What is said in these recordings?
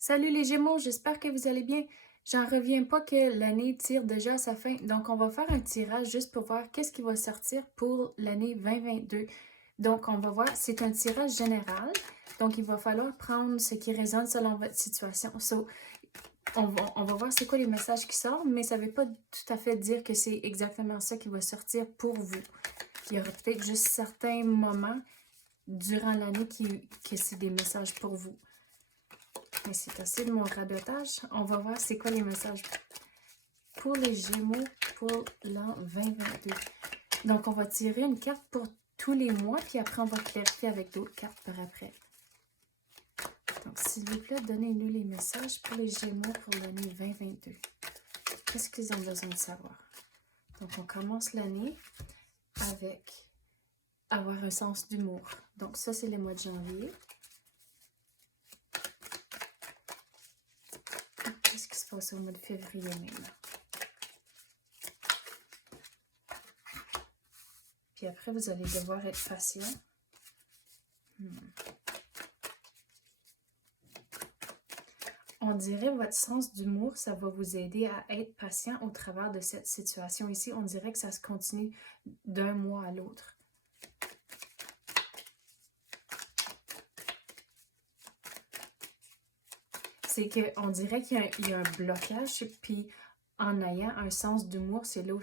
Salut les Gémeaux, j'espère que vous allez bien. J'en reviens pas que l'année tire déjà à sa fin, donc on va faire un tirage juste pour voir qu'est-ce qui va sortir pour l'année 2022. Donc on va voir, c'est un tirage général, donc il va falloir prendre ce qui résonne selon votre situation. On va voir c'est quoi les messages qui sortent, mais ça ne veut pas tout à fait dire que c'est exactement ça qui va sortir pour vous. Il y aura peut-être juste certains moments durant l'année que c'est des messages pour vous. Mais c'est assez de mon radotage. On va voir c'est quoi les messages pour les Gémeaux pour l'an 2022. Donc, on va tirer une carte pour tous les mois, puis après, on va clarifier avec d'autres cartes par après. Donc, s'il vous plaît, donnez-nous les messages pour les Gémeaux pour l'année 2022. Qu'est-ce qu'ils ont besoin de savoir? Donc, on commence l'année avec avoir un sens d'humour. Donc, ça, c'est le mois de janvier. Qu'est-ce qui se passe au mois de février même? Puis après, vous allez devoir être patient. On dirait votre sens d'humour, ça va vous aider à être patient au travers de cette situation ici. On dirait que ça se continue d'un mois à l'autre. C'est qu'on dirait qu'il y a un blocage, puis en ayant un sens d'humour, c'est là où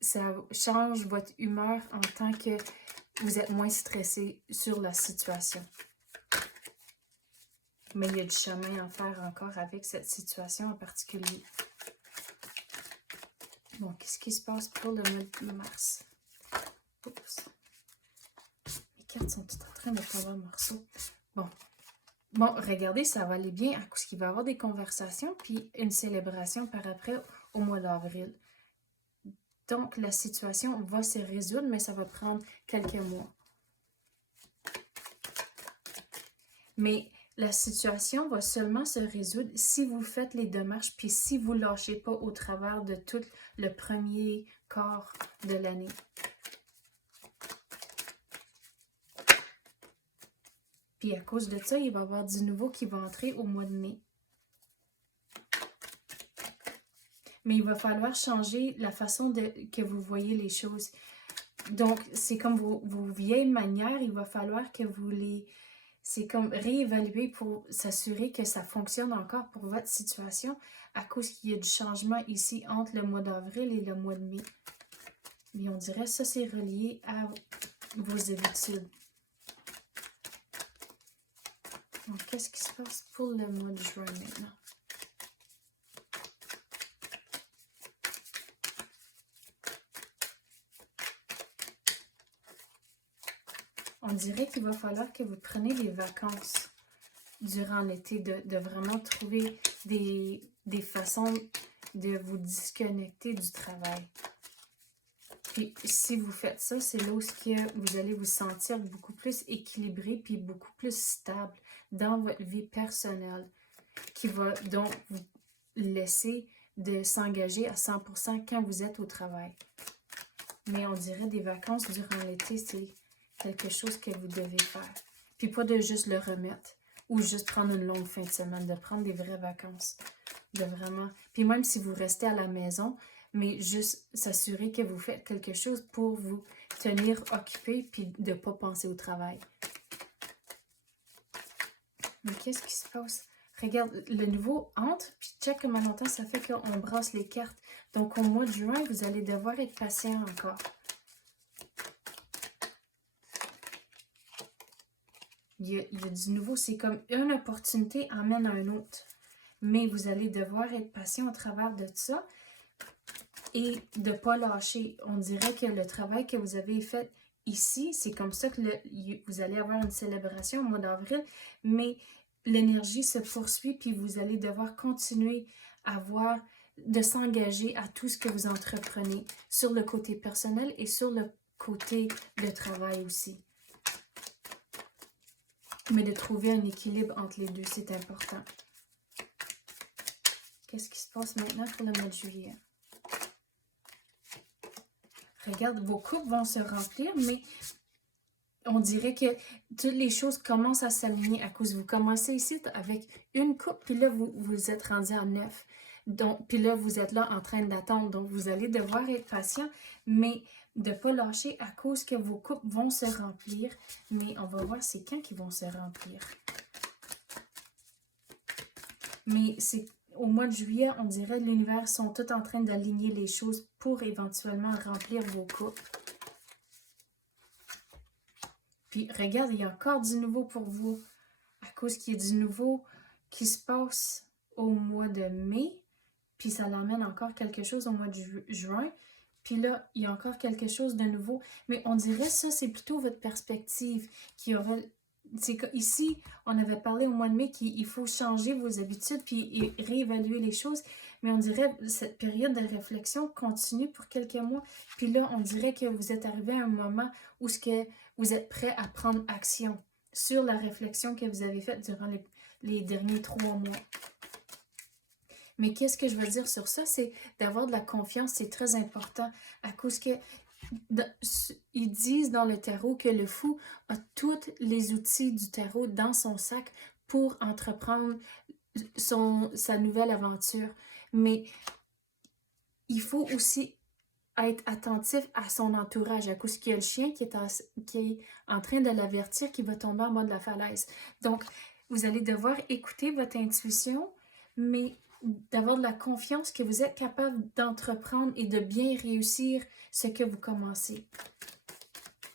ça change votre humeur en tant que vous êtes moins stressé sur la situation. Mais il y a du chemin à faire encore avec cette situation en particulier. Bon, qu'est-ce qui se passe pour le mois de mars? Oups. Mes cartes sont toutes en train de tomber en morceaux. Bon, regardez, ça va aller bien à cause qu'il va y avoir des conversations puis une célébration par après au mois d'avril. Donc, la situation va se résoudre, mais ça va prendre quelques mois. Mais la situation va seulement se résoudre si vous faites les démarches puis si vous ne lâchez pas au travers de tout le premier quart de l'année. Puis à cause de ça, il va y avoir du nouveau qui va entrer au mois de mai. Mais il va falloir changer la façon que vous voyez les choses. Donc, c'est comme vos vieilles manières, il va falloir que vous les... C'est comme réévaluer pour s'assurer que ça fonctionne encore pour votre situation à cause qu'il y a du changement ici entre le mois d'avril et le mois de mai. Mais on dirait que ça, c'est relié à vos habitudes. Donc, qu'est-ce qui se passe pour le mois de juin maintenant? On dirait qu'il va falloir que vous preniez des vacances durant l'été, de vraiment trouver des façons de vous disconnecter du travail. Puis si vous faites ça, c'est là où vous allez vous sentir beaucoup plus équilibré puis beaucoup plus stable dans votre vie personnelle, qui va donc vous laisser de s'engager à 100% quand vous êtes au travail. Mais on dirait des vacances durant l'été, c'est quelque chose que vous devez faire. Puis pas de juste le remettre ou juste prendre une longue fin de semaine, de prendre des vraies vacances. De vraiment... Puis même si vous restez à la maison, mais juste s'assurer que vous faites quelque chose pour vous tenir occupé puis de ne pas penser au travail. Mais qu'est-ce qui se passe? Regarde, le nouveau entre, puis check comment longtemps ça fait qu'on brasse les cartes. Donc au mois de juin, vous allez devoir être patient encore. Il y a du nouveau, c'est comme une opportunité amène à une autre. Mais vous allez devoir être patient au travers de ça et de ne pas lâcher. On dirait que le travail que vous avez fait ici, c'est comme ça que vous allez avoir une célébration au mois d'avril, mais l'énergie se poursuit puis vous allez devoir continuer à de s'engager à tout ce que vous entreprenez sur le côté personnel et sur le côté de travail aussi. Mais de trouver un équilibre entre les deux, c'est important. Qu'est-ce qui se passe maintenant pour le mois de juillet? Regarde, vos coupes vont se remplir, mais on dirait que toutes les choses commencent à s'aligner à cause vous commencez ici avec une coupe, puis là, vous êtes rendu à 9. Donc, puis là, vous êtes là en train d'attendre. Donc, vous allez devoir être patient, mais de ne pas lâcher à cause que vos coupes vont se remplir. Mais on va voir c'est quand qu'ils vont se remplir. Mais c'est au mois de juillet, on dirait que l'univers sont tous en train d'aligner les choses pour éventuellement remplir vos coupes. Puis regarde, il y a encore du nouveau pour vous. À cause qu'il y a du nouveau qui se passe au mois de mai. Puis ça l'amène encore quelque chose au mois de juin. Puis là, il y a encore quelque chose de nouveau. Mais on dirait ça, c'est plutôt votre perspective qui aurait... Ici, on avait parlé au mois de mai qu'il faut changer vos habitudes puis réévaluer les choses. Mais on dirait que cette période de réflexion continue pour quelques mois. Puis là, on dirait que vous êtes arrivé à un moment où vous êtes prêt à prendre action sur la réflexion que vous avez faite durant les derniers 3 mois. Mais qu'est-ce que je veux dire sur ça? C'est d'avoir de la confiance, c'est très important à cause que ils disent dans le tarot que le fou a tous les outils du tarot dans son sac pour entreprendre sa nouvelle aventure. Mais il faut aussi être attentif à son entourage, à cause qu'il y a le chien qui est en train de l'avertir qu'il va tomber en bas de la falaise. Donc, vous allez devoir écouter votre intuition, mais d'avoir de la confiance que vous êtes capable d'entreprendre et de bien réussir ce que vous commencez.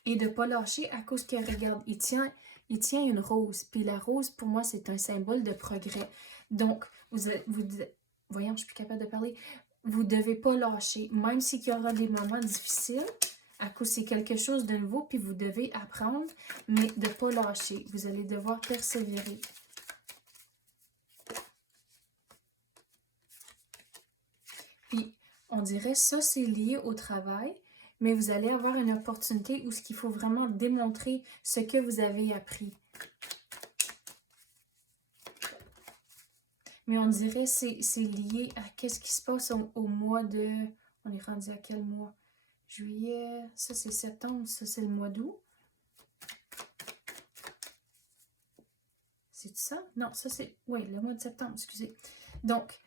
Et de ne pas lâcher à cause que, regarde, il tient une rose. Puis la rose, pour moi, c'est un symbole de progrès. Donc, voyons, je suis plus capable de parler. Vous ne devez pas lâcher, même s'il y aura des moments difficiles, à cause c'est quelque chose de nouveau, puis vous devez apprendre, mais de ne pas lâcher. Vous allez devoir persévérer. Puis, on dirait ça, c'est lié au travail, mais vous allez avoir une opportunité où il faut vraiment démontrer ce que vous avez appris. Mais on dirait que c'est lié à qu'est-ce qui se passe au mois de... On est rendu à quel mois? Juillet, ça c'est septembre, ça c'est le mois d'août. C'est ça? Non, ça c'est... Oui, le mois de septembre, excusez. Donc,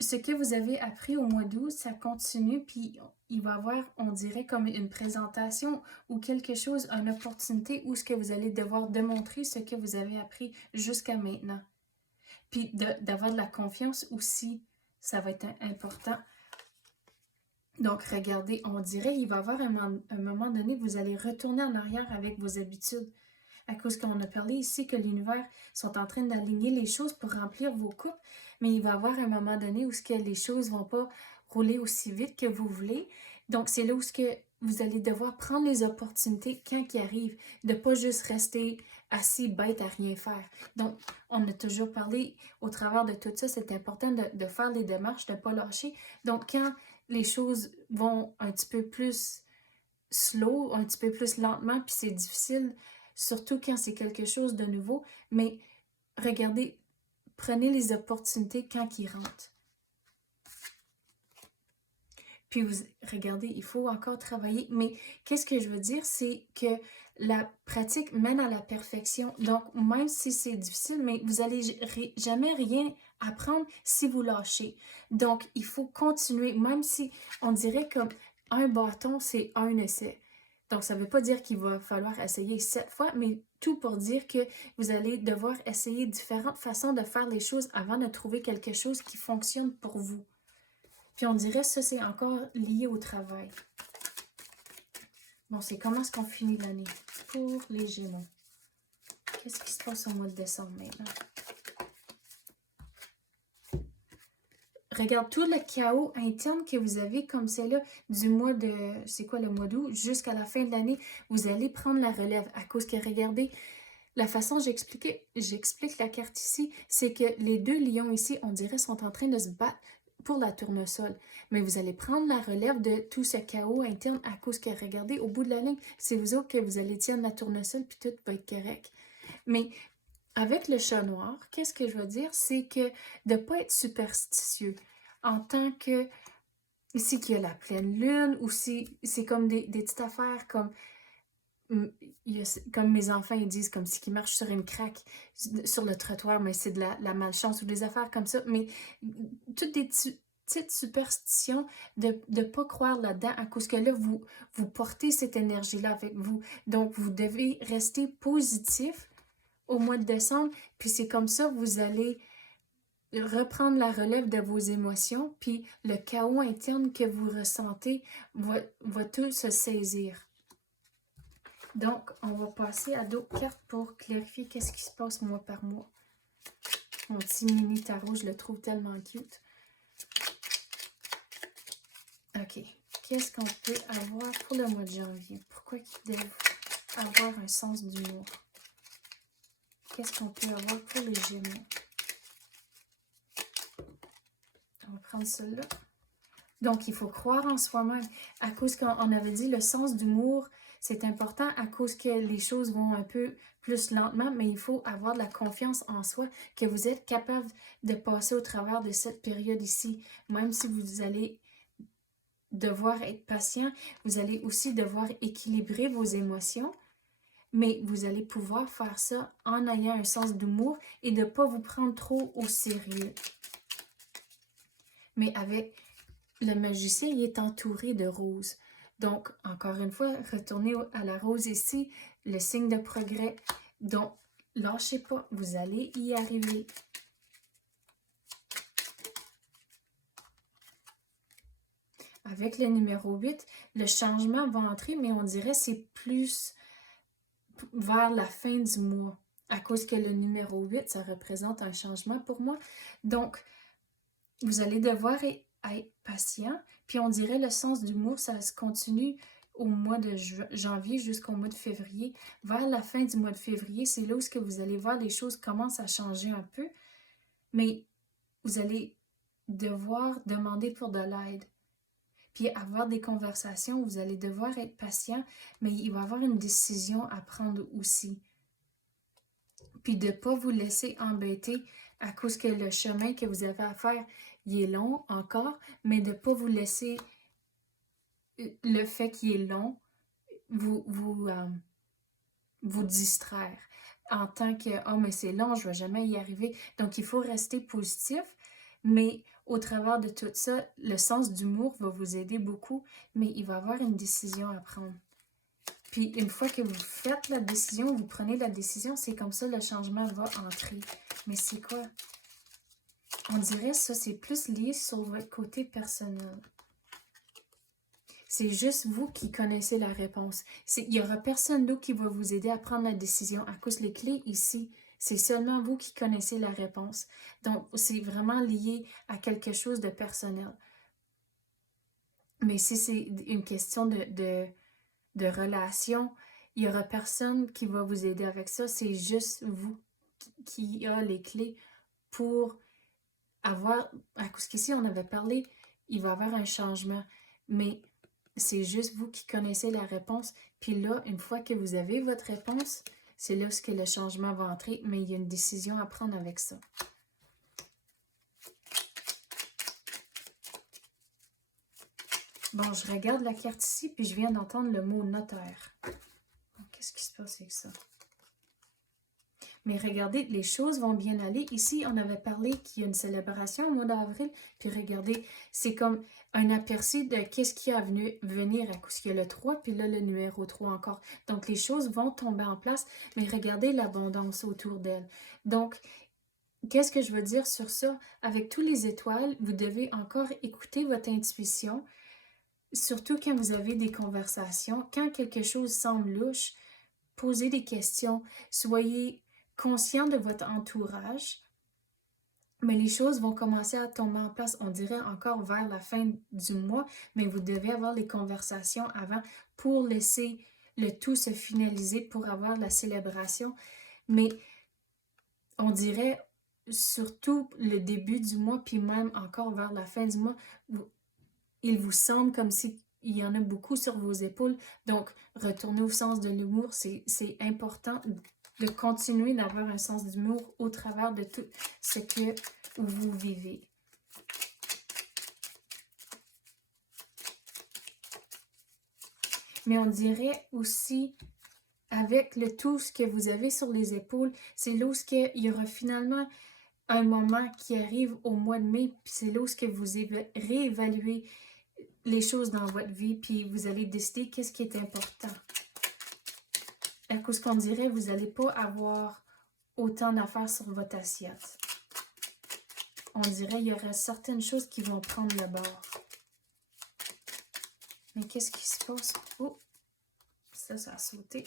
ce que vous avez appris au mois d'août, ça continue, puis il va y avoir, on dirait, comme une présentation ou quelque chose, une opportunité où ce que vous allez devoir démontrer ce que vous avez appris jusqu'à maintenant. Puis d'avoir de la confiance aussi, ça va être important. Donc, regardez, on dirait qu'il va y avoir un moment donné, vous allez retourner en arrière avec vos habitudes. À cause qu'on a parlé ici que l'univers sont en train d'aligner les choses pour remplir vos coupes, mais il va y avoir un moment donné où les choses ne vont pas rouler aussi vite que vous voulez. Donc, c'est là où vous allez devoir prendre les opportunités quand ils arrivent, de ne pas juste rester assis bête à rien faire. Donc, on a toujours parlé au travers de tout ça, c'est important de faire les démarches, de ne pas lâcher. Donc, quand les choses vont un petit peu plus slow, un petit peu plus lentement, puis c'est difficile, surtout quand c'est quelque chose de nouveau, mais regardez, prenez les opportunités quand ils rentrent. Puis regardez, il faut encore travailler, mais qu'est-ce que je veux dire, c'est que la pratique mène à la perfection. Donc, même si c'est difficile, mais vous n'allez jamais rien apprendre si vous lâchez. Donc, il faut continuer, même si on dirait comme un bâton, c'est un essai. Donc, ça ne veut pas dire qu'il va falloir essayer 7 fois, mais tout pour dire que vous allez devoir essayer différentes façons de faire les choses avant de trouver quelque chose qui fonctionne pour vous. Puis on dirait que ça, c'est encore lié au travail. Bon, c'est comment est-ce qu'on finit l'année pour les Gémeaux. Qu'est-ce qui se passe au mois de décembre maintenant? Regarde tout le chaos interne que vous avez comme c'est là du mois de... C'est quoi le mois d'août? Jusqu'à la fin de l'année, vous allez prendre la relève à cause que, regardez, la façon dont j'explique la carte ici, c'est que les 2 lions ici, on dirait, sont en train de se battre pour la tournesol. Mais vous allez prendre la relève de tout ce chaos interne à cause que, regardez, au bout de la ligne, c'est vous autres que vous allez tiendre la tournesol puis tout va être correct. Mais avec le chat noir, qu'est-ce que je veux dire? C'est que de ne pas être superstitieux en tant que, ici qu'il y a la pleine lune, ou si c'est comme des petites affaires comme comme mes enfants ils disent, comme si qu'ils marchent sur une craque sur le trottoir, mais c'est de la malchance ou des affaires comme ça. Mais toutes des petites superstitions de ne pas croire là-dedans à cause que là, vous portez cette énergie-là avec vous. Donc, vous devez rester positif au mois de décembre. Puis c'est comme ça, vous allez reprendre la relève de vos émotions. Puis le chaos interne que vous ressentez va tout se saisir. Donc, on va passer à d'autres cartes pour clarifier qu'est-ce qui se passe mois par mois. Mon petit mini tarot, je le trouve tellement cute. OK. Qu'est-ce qu'on peut avoir pour le mois de janvier? Pourquoi qu'ils doivent avoir un sens d'humour? Qu'est-ce qu'on peut avoir pour les Gémeaux? On va prendre celui-là. Donc, il faut croire en soi-même. À cause qu'on avait dit le sens d'humour, c'est important à cause que les choses vont un peu plus lentement, mais il faut avoir de la confiance en soi, que vous êtes capable de passer au travers de cette période ici. Même si vous allez devoir être patient, vous allez aussi devoir équilibrer vos émotions, mais vous allez pouvoir faire ça en ayant un sens d'humour et de ne pas vous prendre trop au sérieux. Mais avec le magicien, il est entouré de roses. Donc, encore une fois, retournez à la rose ici, le signe de progrès. Donc, lâchez pas, vous allez y arriver. Avec le numéro 8, le changement va entrer, mais on dirait que c'est plus vers la fin du mois. À cause que le numéro 8, ça représente un changement pour moi. Donc, vous allez devoir être patient. Puis on dirait le sens d'humour, ça se continue au mois de janvier jusqu'au mois de février. Vers la fin du mois de février, c'est là où vous allez voir les choses commencent à changer un peu. Mais vous allez devoir demander pour de l'aide. Puis avoir des conversations, vous allez devoir être patient, mais il va y avoir une décision à prendre aussi. Puis de ne pas vous laisser embêter à cause que le chemin que vous avez à faire, il est long encore, mais de ne pas vous laisser le fait qu'il est long vous distraire en tant que « Oh, mais c'est long, je ne vais jamais y arriver ». Donc, il faut rester positif, mais au travers de tout ça, le sens d'humour va vous aider beaucoup, mais il va y avoir une décision à prendre. Puis, une fois que vous faites la décision, vous prenez la décision, c'est comme ça le changement va entrer. Mais c'est quoi? On dirait ça, c'est plus lié sur votre côté personnel. C'est juste vous qui connaissez la réponse. Il n'y aura personne d'autre qui va vous aider à prendre la décision. À cause les clés ici, c'est seulement vous qui connaissez la réponse. Donc, c'est vraiment lié à quelque chose de personnel. Mais si c'est une question de relation, il n'y aura personne qui va vous aider avec ça. C'est juste vous qui a les clés pour avoir... À cause qu'ici, on avait parlé, il va y avoir un changement. Mais c'est juste vous qui connaissez la réponse. Puis là, une fois que vous avez votre réponse, c'est là que le changement va entrer. Mais il y a une décision à prendre avec ça. Bon, je regarde la carte ici, puis je viens d'entendre le mot notaire. Qu'est-ce qui se passe avec ça? Mais regardez, les choses vont bien aller. Ici, on avait parlé qu'il y a une célébration au mois d'avril. Puis regardez, c'est comme un aperçu de qu'est-ce qui va venir à cause qu'il y a le 3, puis là, le numéro 3 encore. Donc, les choses vont tomber en place. Mais regardez l'abondance autour d'elle. Donc, qu'est-ce que je veux dire sur ça? Avec tous les étoiles, vous devez encore écouter votre intuition. Surtout quand vous avez des conversations. Quand quelque chose semble louche, posez des questions. Soyez conscient de votre entourage, mais les choses vont commencer à tomber en place, on dirait encore vers la fin du mois, mais vous devez avoir les conversations avant pour laisser le tout se finaliser, pour avoir la célébration. Mais on dirait surtout le début du mois, puis même encore vers la fin du mois, il vous semble comme si il y en a beaucoup sur vos épaules. Donc, retournez au sens de l'humour, c'est important de continuer d'avoir un sens d'humour au travers de tout ce que vous vivez. Mais on dirait aussi avec le tout ce que vous avez sur les épaules, c'est là où il y aura finalement un moment qui arrive au mois de mai, puis c'est là où vous réévaluez les choses dans votre vie, puis vous allez décider qu'est-ce qui est important. À cause qu'on dirait, vous n'allez pas avoir autant d'affaires sur votre assiette. On dirait qu'il y aura certaines choses qui vont prendre le bord. Mais qu'est-ce qui se passe? Oh! Ça a sauté.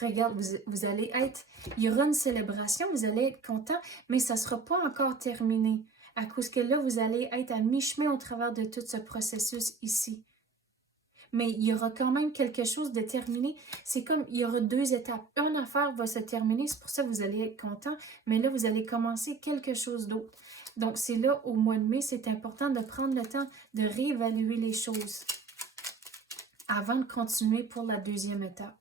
Regarde, vous allez être... Il y aura une célébration, vous allez être content, mais ça ne sera pas encore terminé. À cause que là, vous allez être à mi-chemin au travers de tout ce processus ici. Mais il y aura quand même quelque chose de terminé. C'est comme, il y aura 2 étapes. Une affaire va se terminer, c'est pour ça que vous allez être content, mais là, vous allez commencer quelque chose d'autre. Donc, c'est là, au mois de mai, c'est important de prendre le temps de réévaluer les choses avant de continuer pour la 2e étape.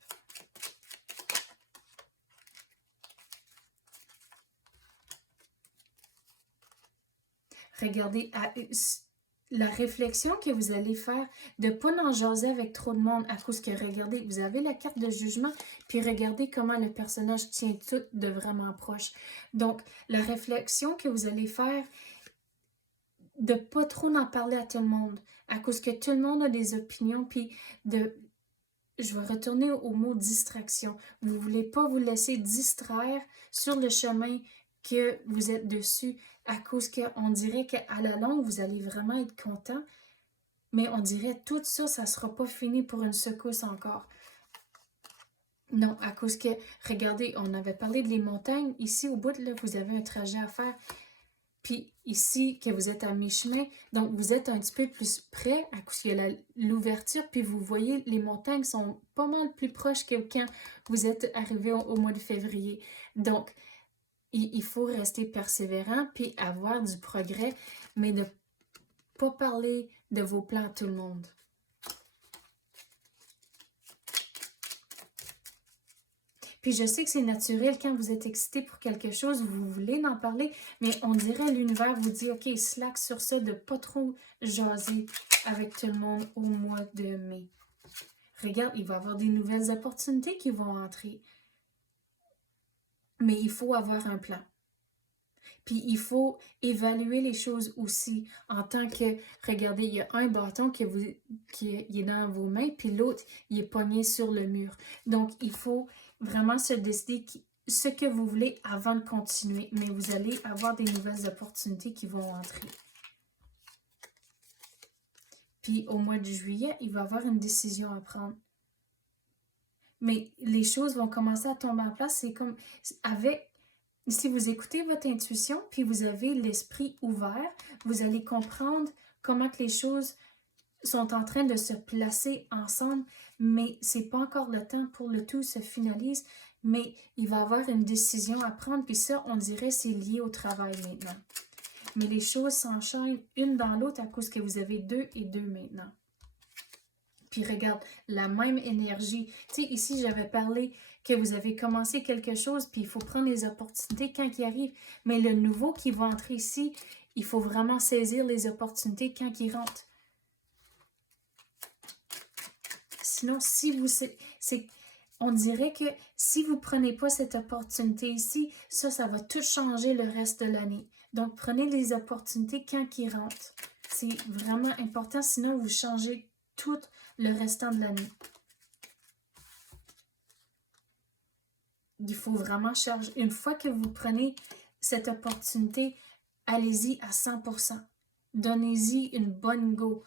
Regardez la réflexion que vous allez faire, de ne pas en jaser avec trop de monde à cause que, regardez, vous avez la carte de jugement, puis regardez comment le personnage tient tout de vraiment proche. Donc, la réflexion que vous allez faire, de ne pas trop en parler à tout le monde, à cause que tout le monde a des opinions, puis je vais retourner au mot distraction. Vous ne voulez pas vous laisser distraire sur le chemin que vous êtes dessus, à cause qu'on dirait qu'à la longue, vous allez vraiment être content, mais on dirait tout ça, ça ne sera pas fini pour une secousse encore. Non, à cause que, regardez, on avait parlé de les montagnes. Ici, au bout, là, vous avez un trajet à faire. Puis ici, que vous êtes à mi-chemin, donc vous êtes un petit peu plus près, à cause qu'il y a l'ouverture, puis vous voyez, les montagnes sont pas mal plus proches que quand vous êtes arrivé au mois de février. Donc, il faut rester persévérant, puis avoir du progrès, mais ne pas parler de vos plans à tout le monde. Puis je sais que c'est naturel quand vous êtes excité pour quelque chose, vous voulez en parler, mais on dirait l'univers vous dit, OK, slack sur ça, de pas trop jaser avec tout le monde au mois de mai. Regarde, il va y avoir des nouvelles opportunités qui vont entrer. Mais il faut avoir un plan. Puis il faut évaluer les choses aussi en tant que, regardez, il y a un bâton qui est dans vos mains, puis l'autre, il est pogné sur le mur. Donc, il faut vraiment se décider ce que vous voulez avant de continuer. Mais vous allez avoir des nouvelles opportunités qui vont entrer. Puis au mois de juillet, il va y avoir une décision à prendre. Mais les choses vont commencer à tomber en place. C'est comme si vous écoutez votre intuition, puis vous avez l'esprit ouvert, vous allez comprendre comment que les choses sont en train de se placer ensemble, mais c'est pas encore le temps pour le tout se finalise, mais il va y avoir une décision à prendre, puis ça, on dirait, c'est lié au travail maintenant. Mais les choses s'enchaînent une dans l'autre à cause que vous avez 2 et 2 maintenant. Puis regarde, la même énergie. Tu sais, ici, j'avais parlé que vous avez commencé quelque chose, puis il faut prendre les opportunités quand ils arrivent. Mais le nouveau qui va entrer ici, il faut vraiment saisir les opportunités quand ils rentrent. Sinon, on dirait que si vous ne prenez pas cette opportunité ici, ça va tout changer le reste de l'année. Donc, prenez les opportunités quand ils rentrent. C'est vraiment important, sinon vous changez tout le restant de l'année. Il faut vraiment charger. Une fois que vous prenez cette opportunité, allez-y à 100%. Donnez-y une bonne go.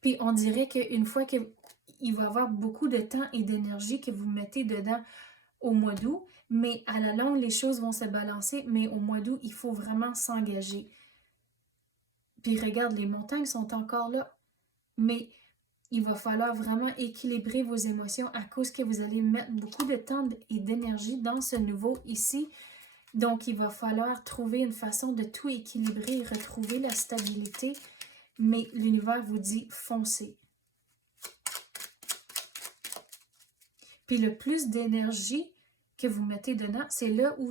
Puis on dirait qu'une fois qu'il va y avoir beaucoup de temps et d'énergie que vous mettez dedans au mois d'août, mais à la longue, les choses vont se balancer, mais au mois d'août, il faut vraiment s'engager. Puis regarde, les montagnes sont encore là, mais il va falloir vraiment équilibrer vos émotions à cause que vous allez mettre beaucoup de temps et d'énergie dans ce nouveau ici. Donc, il va falloir trouver une façon de tout équilibrer et retrouver la stabilité. Mais l'univers vous dit foncez. Puis le plus d'énergie que vous mettez dedans, c'est là où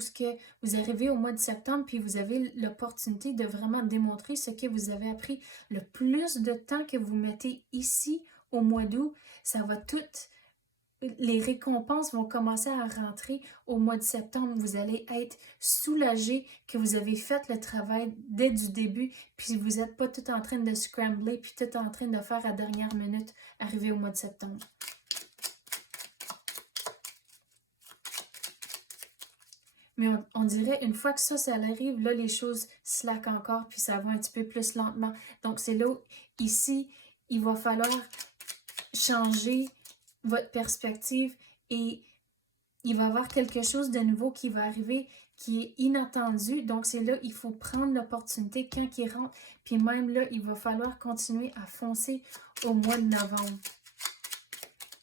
vous arrivez au mois de septembre, puis vous avez l'opportunité de vraiment démontrer ce que vous avez appris. Le plus de temps que vous mettez ici au mois d'août, ça va tout les récompenses vont commencer à rentrer au mois de septembre. Vous allez être soulagé que vous avez fait le travail dès du début, puis vous n'êtes pas tout en train de scrambler, puis tout en train de faire à dernière minute, arrivé au mois de septembre. Mais on dirait, une fois que ça arrive, là, les choses slack encore, puis ça va un petit peu plus lentement. Donc, c'est là où, ici, il va falloir changer votre perspective et il va y avoir quelque chose de nouveau qui va arriver qui est inattendu. Donc, c'est là, il faut prendre l'opportunité quand il rentre. Puis même là, il va falloir continuer à foncer au mois de novembre.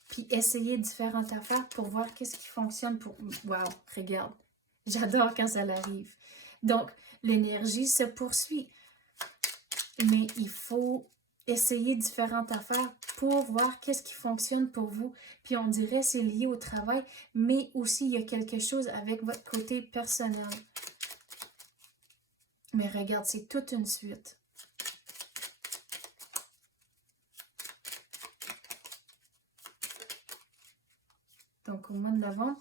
Puis essayer différentes affaires pour voir qu'est-ce qui fonctionne pour... Wow, regarde. J'adore quand ça arrive. Donc, l'énergie se poursuit. Mais il faut essayer différentes affaires pour voir qu'est-ce qui fonctionne pour vous. Puis on dirait c'est lié au travail, mais aussi il y a quelque chose avec votre côté personnel. Mais regarde, c'est toute une suite. Donc au mois de novembre,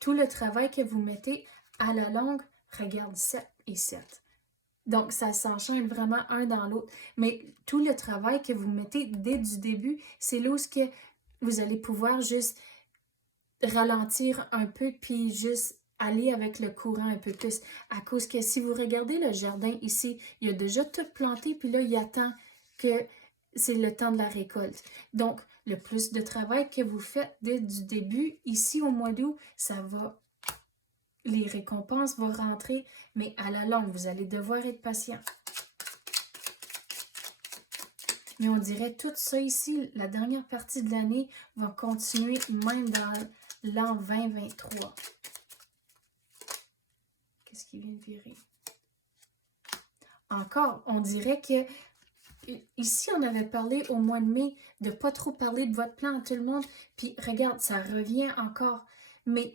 tout le travail que vous mettez à la longue, regarde 7 et 7. Donc, ça s'enchaîne vraiment un dans l'autre. Mais tout le travail que vous mettez dès du début, c'est là où vous allez pouvoir juste ralentir un peu, puis juste aller avec le courant un peu plus. À cause que si vous regardez le jardin ici, il a déjà tout planté, puis là, il attend que c'est le temps de la récolte. Donc, le plus de travail que vous faites dès du début, ici au mois d'août, ça va... Les récompenses vont rentrer, mais à la longue, vous allez devoir être patient. Mais on dirait tout ça ici, la dernière partie de l'année va continuer même dans l'an 2023. Qu'est-ce qui vient de virer? Encore, on dirait que ici, on avait parlé au mois de mai de ne pas trop parler de votre plan à tout le monde. Puis regarde, ça revient encore. Mais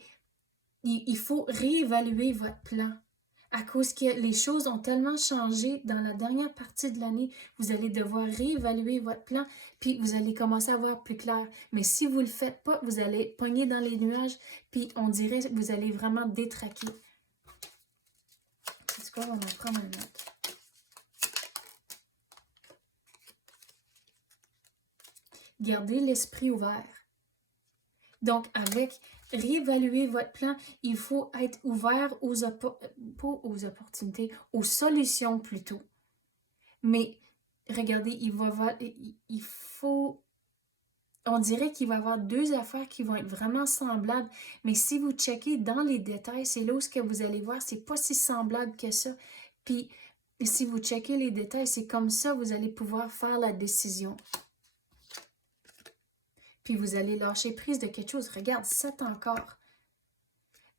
il faut réévaluer votre plan. À cause que les choses ont tellement changé dans la dernière partie de l'année, vous allez devoir réévaluer votre plan, puis vous allez commencer à voir plus clair. Mais si vous ne le faites pas, vous allez pogner dans les nuages, puis on dirait que vous allez vraiment détraquer. C'est quoi, on va en prendre un autre. Gardez l'esprit ouvert. Donc, avec réévaluer votre plan, il faut être ouvert pas aux opportunités, aux solutions plutôt. Mais regardez, il faut... On dirait qu'il va y avoir deux affaires qui vont être vraiment semblables, mais si vous checkez dans les détails, c'est là où ce que vous allez voir, c'est pas si semblable que ça. Puis, si vous checkez les détails, c'est comme ça vous allez pouvoir faire la décision. Puis vous allez lâcher prise de quelque chose. Regarde, 7 encore.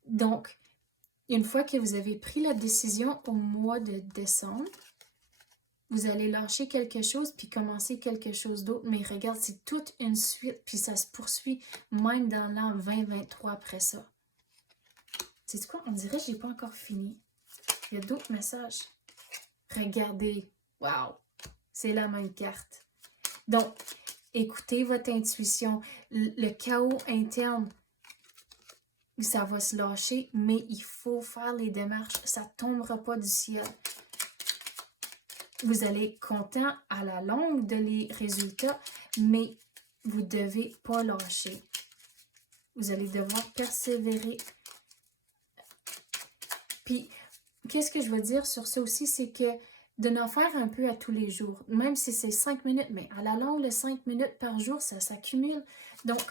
Donc, une fois que vous avez pris la décision au mois de décembre, vous allez lâcher quelque chose puis commencer quelque chose d'autre. Mais regarde, c'est toute une suite puis ça se poursuit même dans l'an 2023 après ça. C'est quoi? On dirait que je n'ai pas encore fini. Il y a d'autres messages. Regardez. Wow! C'est la même carte. Donc, écoutez votre intuition. Le chaos interne, ça va se lâcher, mais il faut faire les démarches. Ça ne tombera pas du ciel. Vous allez être content à la longue de les résultats, mais vous ne devez pas lâcher. Vous allez devoir persévérer. Puis, qu'est-ce que je veux dire sur ça aussi, c'est que de en faire un peu à tous les jours, même si c'est 5 minutes, mais à la longue, les 5 minutes par jour, ça s'accumule. Donc,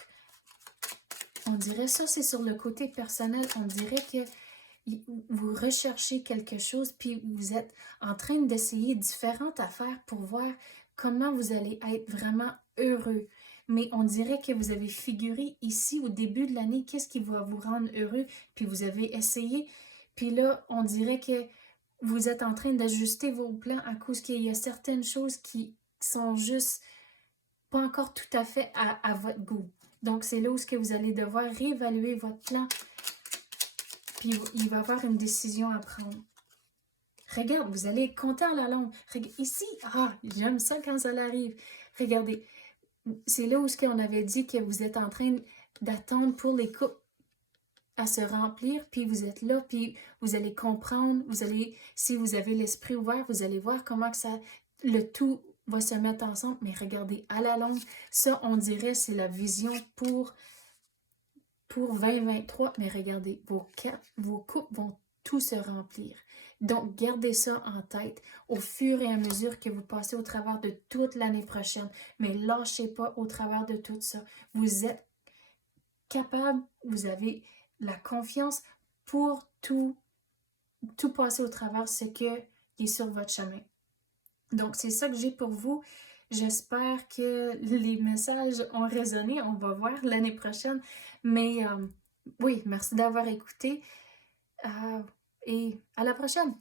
on dirait ça, c'est sur le côté personnel. On dirait que vous recherchez quelque chose, puis vous êtes en train d'essayer différentes affaires pour voir comment vous allez être vraiment heureux. Mais on dirait que vous avez figuré ici au début de l'année, qu'est-ce qui va vous rendre heureux, puis vous avez essayé. Puis là, on dirait que vous êtes en train d'ajuster vos plans à cause qu'il y a certaines choses qui sont juste pas encore tout à fait à votre goût. Donc, c'est là où vous allez devoir réévaluer votre plan. Puis, il va y avoir une décision à prendre. Regarde, vous allez être content à la longue. Ici, j'aime ça quand ça arrive. Regardez, c'est là où on avait dit que vous êtes en train d'attendre pour les coupes à se remplir, puis vous êtes là, puis vous allez comprendre, si vous avez l'esprit ouvert, vous allez voir comment que le tout va se mettre ensemble. Mais regardez, à la longue, ça, on dirait, c'est la vision pour 2023. Mais regardez, vos coupes vont tout se remplir. Donc, gardez ça en tête au fur et à mesure que vous passez au travers de toute l'année prochaine. Mais lâchez pas au travers de tout ça. Vous êtes capable, vous avez la confiance pour tout passer au travers ce qui est sur votre chemin. Donc, c'est ça que j'ai pour vous. J'espère que les messages ont résonné. On va voir l'année prochaine. Mais oui, merci d'avoir écouté et à la prochaine.